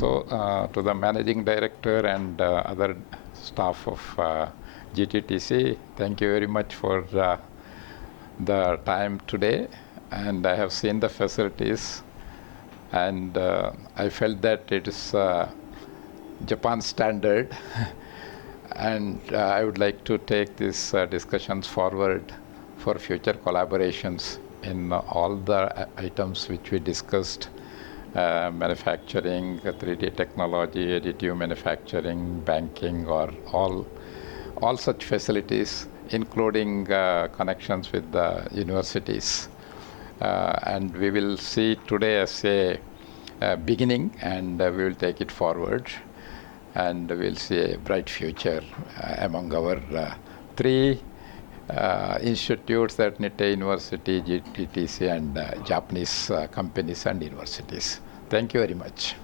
So, to the managing director and other staff of GTTC, thank you very much for the time today. And I have seen the facilities, and I felt that it is Japan standard. And I would like to take these discussions forward for future collaborations in all the items which we discussed. Manufacturing, 3D technology, additive manufacturing, banking, or all such facilities, including connections with the universities. And we will see today as a beginning, and we will take it forward, and we'll see a bright future among our three institutes, that Nikkei University, GTTC, and Japanese companies and universities. Thank you very much.